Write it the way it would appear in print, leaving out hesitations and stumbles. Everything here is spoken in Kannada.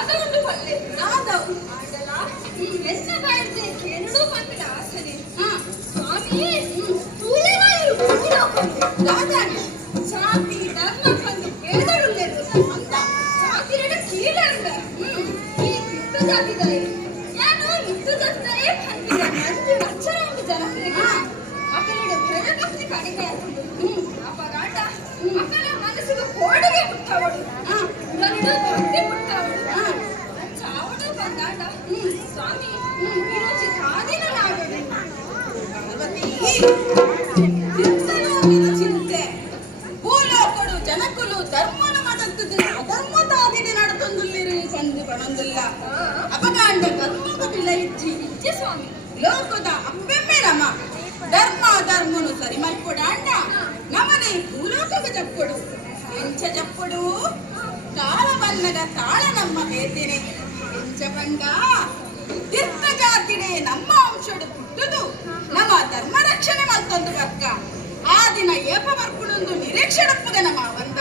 ಆದೊಂದು ಒಳ್ಳೆ ಆದವು ಆಡಲ ಎನ್ನ ಬಾಯಿದೆ ಕೆರಡು ಬಂದ ಆಸನೆ ಸ್ವಾಮಿ ತೂಲೆವಾಯರು ದಾದಾನೆ ಜಾತಿ ಧರ್ಮ ಬಂದು ಬೇಡರುಳ್ಳೇದು ಅಂತ ಜಾತಿರಡ ಕೀಳಂದ ಈ ಕಿತ್ತು ಜಾತಿದರೆ ನಾನು ಕಿತ್ತು ಜಾತಿದರೆ ಬಂದಿದೆ ಮಂಜು ಅಚ್ಚರ ಒಂದು ಜನರಿಗೆ ಅಕಲಡೆ ಭಯಭಕ್ತಿ ಕಡಿಮೆ ಆಗ್ತದೆ ಅಪರಾಟ ಅಕಲ ಮನಸ್ಸಿಗೆ ಕೋಡಿಗೆ ಮುಟ್ಟವಳು ಉರಲಿಡು ಭಕ್ತಿ ಮುಟ್ಟವಳು ಚಾವಡು ಬಂದಾಟ ಸ್ವಾಮಿ ವಿರೋಚಿ ಕಾದಿನ ನಾಡೋಡು ಭಗವತಿ ಚಿಂತೆ ಭೂಲೋಕಡು ಜನಕುಲು ಧರ್ಮನ ಮದತ್ತದು ಅಧರ್ಮತಾದಿನಿ ನಡತೊಂದುಲ್ಲಿರು ಸಂಧಿ ಪಣೊಂದಿಲ್ಲ ಅಪಕಾಂಡ ಕರ್ಮದ ಬಿಲ್ಲ ಇಜ್ಜಿ ಸ್ವಾಮಿ ಲೋಕದ ಅಪ್ಪೆಮ್ಮೆ ನಮ ಧರ್ಮ ಧರ್ಮನು ಸರಿ ಮಲ್ಪೊಡಾಂಡ ನಮನೆ ಭೂಲೋಕಕ್ಕೆ ಚಪ್ಪಡು ಎಂಚ ಚಪ್ಪಡು ಕಾಲ ಬನ್ನದ ತಾಳ ನಮ್ಮ ಬೇತೇನೆ ಎಂಚ ಬಂಡ ತೀರ್ಥ ಜಾತಿಡೆ ನಮ್ಮ ಅಂಶಡು ಪುಟ್ಟದು ನಮ್ಮ ಧರ್ಮ ರಕ್ಷಣೆ ಮಲ್ತೊಂದು ಬರ್ಕ ಆ ದಿನ ಏಪ ಬರ್ಪುಡೊಂದು ನಿರೀಕ್ಷೆ ನಮ್ಮ ಬಂದ